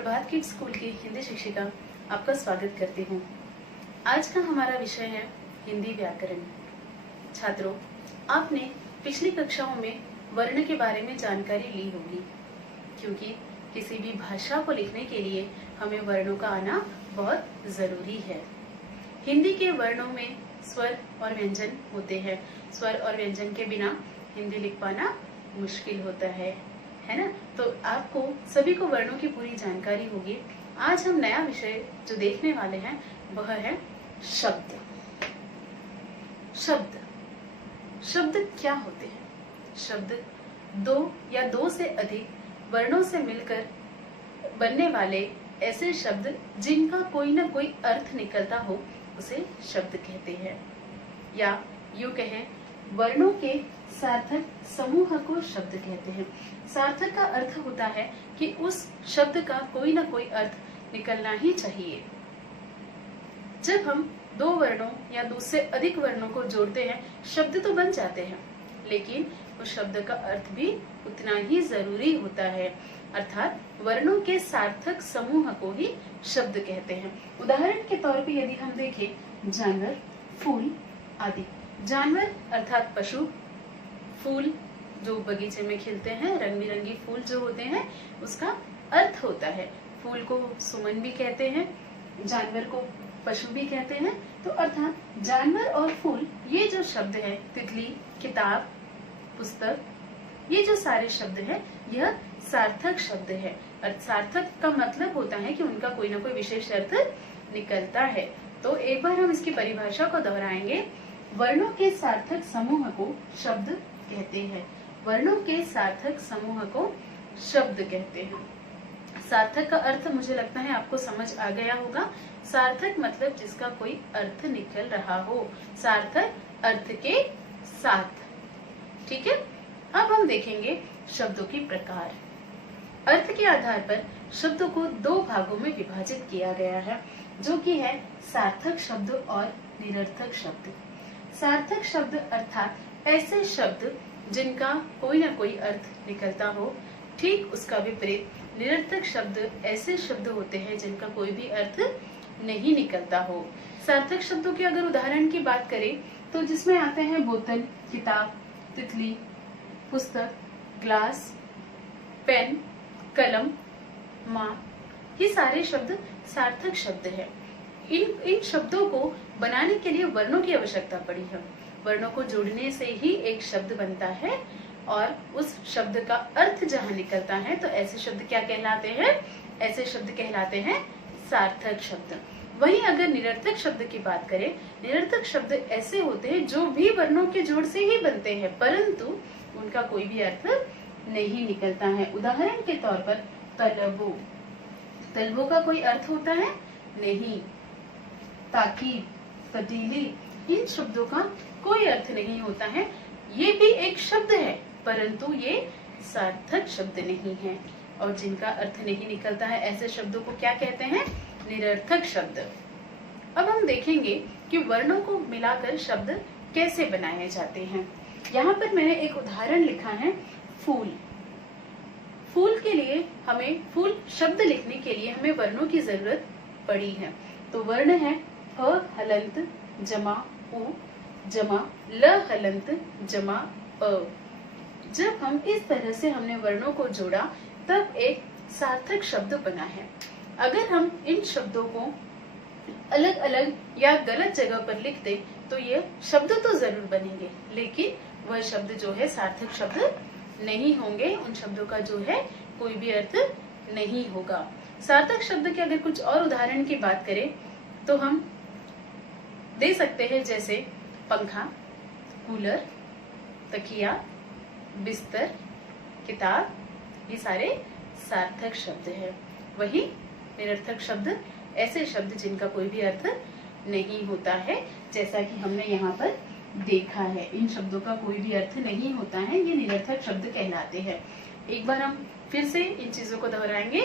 प्रभात kids school की हिंदी शिक्षिका आपका स्वागत करती हूँ। आज का हमारा विषय है हिंदी व्याकरण। छात्रों, आपने पिछली कक्षाओं में वर्ण के बारे में जानकारी ली होगी, क्योंकि किसी भी भाषा को लिखने के लिए हमें वर्णों का आना बहुत जरूरी है। हिंदी के वर्णों में स्वर और व्यंजन होते हैं। स्वर और व्यंजन के बिना हिंदी लिख पाना मुश्किल होता है ना? तो आपको सभी को वर्णों की पूरी जानकारी होगी। आज हम नया विषय जो देखने वाले हैं वह है शब्द। शब्द शब्द क्या होते हैं? शब्द दो या दो से अधिक वर्णों से मिलकर बनने वाले ऐसे शब्द जिनका कोई ना कोई अर्थ निकलता हो उसे शब्द कहते हैं, या यूं कहें वर्णों के सार्थक समूह को शब्द कहते हैं। सार्थक का अर्थ होता है कि उस शब्द का कोई ना कोई अर्थ निकलना ही चाहिए। जब हम दो वर्णों या दो से अधिक वर्णों को जोड़ते हैं शब्द तो बन जाते हैं, लेकिन उस शब्द का अर्थ भी उतना ही जरूरी होता है। अर्थात वर्णों के सार्थक समूह को ही शब्द कहते हैं। उदाहरण के तौर पे यदि हम देखें जानवर, फूल आदि। जानवर अर्थात पशु, फूल जो बगीचे में खिलते हैं, रंग बिरंगी फूल जो होते हैं, उसका अर्थ होता है। फूल को सुमन भी कहते हैं, जानवर को पशु भी कहते हैं। तो अर्थात जानवर और फूल ये जो शब्द है, तितली, किताब, पुस्तक, ये जो सारे शब्द है यह सार्थक शब्द है। सार्थक का मतलब होता है कि उनका कोई ना कोई विशेष अर्थ निकलता है। तो एक बार हम इसकी परिभाषा को दोहराएंगे। वर्णों के सार्थक समूह को शब्द कहते हैं। वर्णों के सार्थक समूह को शब्द कहते हैं। सार्थक का अर्थ मुझे लगता है आपको समझ आ गया होगा। सार्थक मतलब जिसका कोई अर्थ निकल रहा हो, सार्थक अर्थ के साथ। ठीक है, अब हम देखेंगे शब्दों की प्रकार। अर्थ के आधार पर शब्दों को दो भागों में विभाजित किया गया है, जो कि है सार्थक शब्द और निरर्थक शब्द। सार्थक शब्द अर्थात ऐसे शब्द जिनका कोई ना कोई अर्थ निकलता हो। ठीक उसका विपरीत निरर्थक शब्द ऐसे शब्द होते हैं जिनका कोई भी अर्थ नहीं निकलता हो। सार्थक शब्दों के अगर उदाहरण की बात करें तो जिसमें आते हैं बोतल, किताब, तितली, पुस्तक, ग्लास, पेन, कलम, माँ, ये सारे शब्द सार्थक शब्द है। इन शब्दों को बनाने के लिए वर्णों की आवश्यकता पड़ी है। वर्णों को जोड़ने से ही एक शब्द बनता है और उस शब्द का अर्थ जहाँ निकलता है तो ऐसे शब्द क्या कहलाते हैं? ऐसे शब्द कहलाते हैं सार्थक शब्द। वहीं अगर निरर्थक शब्द की बात करें, निरर्थक शब्द ऐसे होते हैं जो भी वर्णों के जोड़ से ही बनते हैं, परंतु उनका कोई भी अर्थ नहीं निकलता है। उदाहरण के तौर पर तलबो, तलबो का कोई अर्थ होता है? नहीं। ताकीद, पतीली, इन शब्दों का कोई अर्थ नहीं होता है। ये भी एक शब्द है, परंतु ये सार्थक शब्द नहीं है, और जिनका अर्थ नहीं निकलता है ऐसे शब्दों को क्या कहते हैं? निरर्थक शब्द। अब हम देखेंगे कि वर्णों को मिलाकर शब्द कैसे बनाए जाते हैं। यहाँ पर मैंने एक उदाहरण लिखा है, फूल। फूल के लिए हमें फूल शब्द लिखने के लिए हमें वर्णों की जरूरत पड़ी है। तो वर्ण है अ हलंत जमा उ जमा ल हलंत जमा अ। जब हम इस तरह से हमने वर्णों को जोड़ा तब एक सार्थक शब्द बना है। अगर हम इन शब्दों को अलग अलग या गलत जगह पर लिख दें तो ये शब्द तो जरूर बनेंगे, लेकिन वह शब्द जो है सार्थक शब्द नहीं होंगे। उन शब्दों का जो है कोई भी अर्थ नहीं होगा। सार्थक शब्द के अगर कुछ और उदाहरण की बात करें तो हम दे सकते हैं, जैसे पंखा, कूलर, तकिया, बिस्तर, किताब, ये सारे सार्थक शब्द हैं। वही निरर्थक शब्द ऐसे शब्द जिनका कोई भी अर्थ नहीं होता है, जैसा कि हमने यहाँ पर देखा है। इन शब्दों का कोई भी अर्थ नहीं होता है, ये निरर्थक शब्द कहलाते हैं। एक बार हम फिर से इन चीजों को दोहराएंगे।